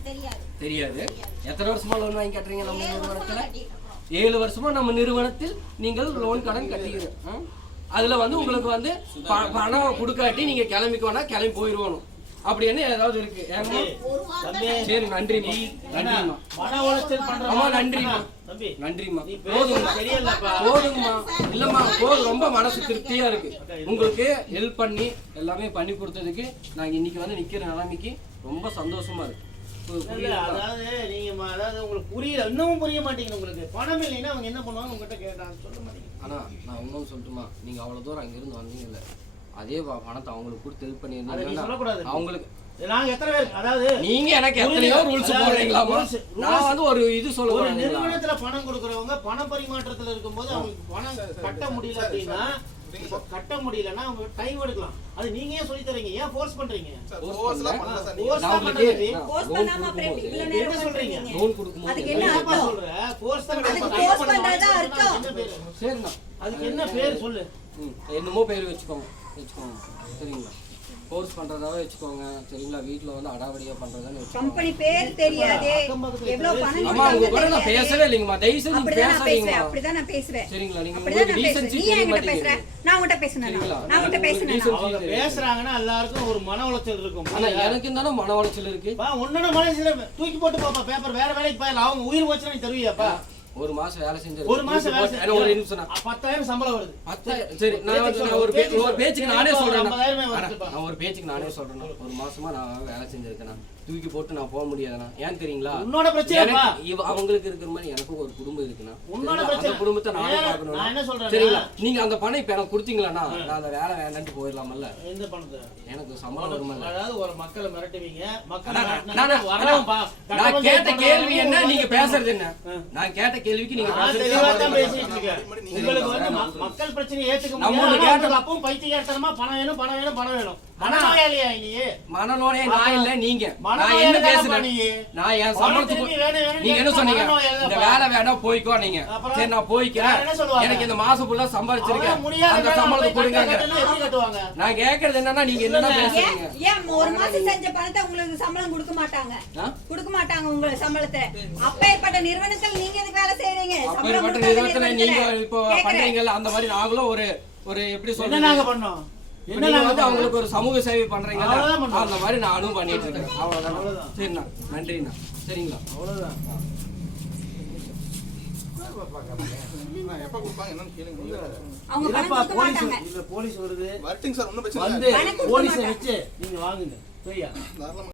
தெரியாது. எத்தனை வருஷமா லோன் வாங்கி கட்டுறீங்க நம்ம நிறுவனத்துல? 7 வருஷமா நம்ம நிறுவனத்தில் நீங்கள் லோன் கடன் கட்டிக்கிறீங்க. அதுல வந்து உங்களுக்கு வந்து பணம் கொடுக்காட்டி நீங்க கிளம்பிக்கோனா கிளம்பி போயிருவோம் அப்படின்னு ஏதாவது இருக்கு. சரி, நன்றிமா. நன்றிமா. ஆமா, நன்றிமா. நன்றிமா. போதுங்கம்மா. இல்லம்மா, போதும். ரொம்ப மனசு திருப்தியா இருக்கு. உங்களுக்கு ஹெல்ப் பண்ணி எல்லாமே பண்ணி கொடுத்ததுக்கு நாங்க இன்னைக்கு வந்து நிக்கிற நிலைமைக்கு ரொம்ப சந்தோஷமா இருக்கு. அதாவது நீங்க உங்களுக்கு புரியல, இன்னமும் புரிய மாட்டேங்குது. உங்களுக்கு பணம் இல்லைன்னா அவங்க என்ன பண்ணுவாங்க உங்ககிட்ட கேட்டாங்க, சொல்ல மாட்டேங்க. ஆனா நான் இன்னும் சொல்லட்டுமா, நீங்க அவ்வளவு தூரம் அங்கிருந்து வந்தீங்கல்ல, அதே பணத்தை அவங்களுக்கு கொடுத்து ஹெல்ப் பண்ணியிருந்தீங்கன்னா அவங்களுக்கு நாங்க எத்தனை பேர், அதாவது நீங்க எனக்கு எத்தனையோ ரூல்ஸ் போடுறீங்களாமா? நான் வந்து ஒரு இது சொல்லுவேன். ஒரு நிறுவனத்துல பணம் கொடுக்கறவங்க பண பரிமாற்றத்துல இருக்கும்போது அவங்களுக்கு பணம் கட்ட முடியல அப்படின்னா, கட்ட முடியலன்னா அவங்க டைம் எடுக்கலாம். அது நீங்க ஏன் சொல்லி தரீங்க? ஏன் ஃபோர்ஸ் பண்றீங்க? என்ன சொல்றீங்க? லோன் கொடுக்கும்போது அதுக்கு என்ன அர்த்தம்? சொல்ற ஃபோர்ஸ் தான் அர்த்தம். சரிண்ணா, அதுக்கு என்ன பேர் சொல்லு? என்னமோ பேர் வச்சுக்கோங்க சரிங்களா? கோர்ஸ் பண்றதாவே வச்சுக்கோங்க சரிங்களா? வீட்ல வந்து அடாவடியா பண்றதானே வச்சுக்கோங்க. கம்பெனி பேர் தெரியாதே, எவ்வளவு பணம் அம்மா உங்க கூட நான் பேசவே இல்லைங்கம்மா. தயவு செஞ்சு பேசாதீங்க. அப்படிதான் நான் பேசுவேன் சரிங்களா? நீங்க உங்களுக்கு டீசன்சி தெரிய மாட்டேங்குது. நான் உன்கிட்ட பேசுனேன். அவங்க பேசுறாங்கன்னா எல்லாருக்கும் ஒரு மன உளைச்சல் இருக்கும். ஆனா எனக்கு தான மன உளைச்சல் இருக்கு. ஒன்னொன்னு மன உளைச்சல் தூக்கி போட்டு பாப்பா, பேப்பர் வேற வேலைக்கு போயிடலாம். அவங்க உயிர் போச்சுன்னா நீ தருவியாப்பா? ஒரு மாசம் வேலை செஞ்சு ஒரு மாசம் வேலை செஞ்சு ஒரு நிமிஷம் 10,000 சம்பளம் வருது. 10,000. சரி, நான் ஒரு பேச்சுக்கு நானே சொல்றேன். நான் ஒரு பேச்சுக்கு நானே சொல்றேன். ஒரு மாசமா நான் வேலை செஞ்சிருக்கேன். தூக்கி போட்டு நான் போக முடியாதுண்ணா. ஏன் தெரியுங்களா? உன்னோட பிரச்சனை. அவங்களுக்கு இருக்கிற மாதிரி எனக்கும் ஒரு குடும்பம் இருக்குண்ணா. உன்னோட பிரச்சனை. குடும்பத்தை நானே பார்க்கணும். நான் என்ன சொல்றேன் சரிங்களா? நீங்க அந்த பணம் இப்ப எனக்கு கொடுத்தீங்களாண்ணா, நான் அந்த வேலை வேண்டாம்னு போயிடலாமல்ல? எந்த பணத்தை? எனக்கு சம்பளம் வருமல்ல? அதாவது ஒரு மக்களை மிரட்டுவீங்க. நான் கேட்ட கேள்வி என்ன, நீங்க பேசுறது என்ன? நான் கேட்ட கேள்விக்கு நீங்க பேசிட்டு இருக்கேன். உங்களுக்கு வந்து மக்கள் பிரச்சனையை ஏத்துக்க முடியாது. அப்பவும் பைத்தியக்காரத்தனமா பணம் வேணும் பணம் வேணும் பணம் வேணும். மனநோயாளியா நீ? மனநோயே நான் இல்ல, நீங்க. நான் என்ன பேசுறேன்? நான் என் சம்பளத்துக்கு நீங்க என்ன சொன்னீங்க? இந்த வேலை வேணாம் போய்க்கோ நீங்க. சரி, நான் போய்க்கிறேன். எனக்கு இந்த மாசம் ஃபுல்லா சம்பாதிச்சிருக்கேன், அந்த சம்பளத்தை கொடுங்க. நான் கேக்குறது என்னன்னா, நீங்க என்ன பேசுறீங்க? ஏன் ஒரு மாசம் செஞ்ச பணத்தை உங்களுக்கு சம்பளம் கொடுக்க மாட்டாங்க? உங்க சம்பளத்தை அப்பேற்பட்ட நிறுவனத்தில் நீங்க எதுக்கு வேலை செய்றீங்க? அப்பேற்பட்ட நிறுவனத்துல நீங்க இப்போ பண்றீங்கல்ல, அந்த மாதிரி நாங்களும் ஒரு எப்படி சொல்றது, நாங்க பண்ணோம். நீங்க வந்து அவங்களுக்கு ஒரு சமூக சேவை பண்றீங்க, அந்த மாதிரி நானும் பண்ணிட்டு இருக்கேன். அவ்வளவுதான். சரிண்ணா, நன்றிண்ணா. சரிங்களா? அவ்வளவுதான். போலீஸ் வருது, வந்து போலீஸை வச்சு நீங்க வாங்குங்க. சரியா?